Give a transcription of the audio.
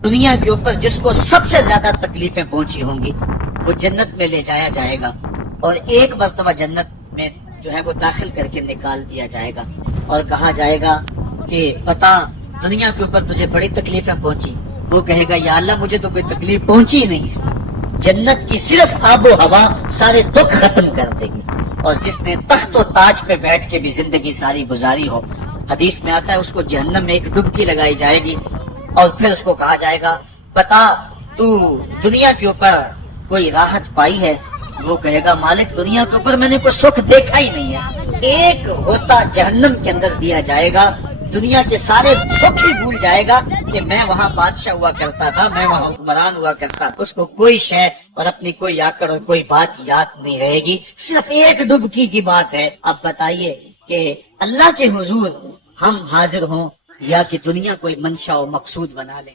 दुनिया के ऊपर जिसको सबसे ज्यादा तकलीफें पहुंची होंगी वो जन्नत में ले जाया जाएगा और एक मर्तबा जन्नत में जो है वो दाखिल करके निकाल दिया जाएगा और कहा जाएगा कि बता दुनिया के ऊपर तुझे बड़ी तकलीफें पहुंची। वो कहेगा या अल्लाह मुझे तो कोई तकलीफ पहुंची ही नहीं है। जन्नत की सिर्फ आबो हवा सारे दुख खत्म कर देगी। और जिसने तख्त और ताज पे बैठ के भी जिंदगी सारी गुजारी हो, हदीस में आता है उसको जहन्नम में एक डुबकी लगाई जाएगी और फिर उसको कहा जाएगा बता तू दुनिया के ऊपर कोई राहत पाई है। वो कहेगा मालिक दुनिया के ऊपर मैंने कोई सुख देखा ही नहीं है। एक होता जहन्नम के अंदर दिया जाएगा, दुनिया के सारे सुख ही भूल जाएगा कि मैं वहाँ बादशाह हुआ करता था, मैं वहाँ हुक्मरान हुआ करता। उसको कोई शय और अपनी कोई आकड़ और कोई बात याद नहीं रहेगी, सिर्फ एक डुबकी की बात है। अब बताइए कि अल्लाह के हुजूर हम हाजिर हों या कि दुनिया कोई मंशा और मकसूद बना ले।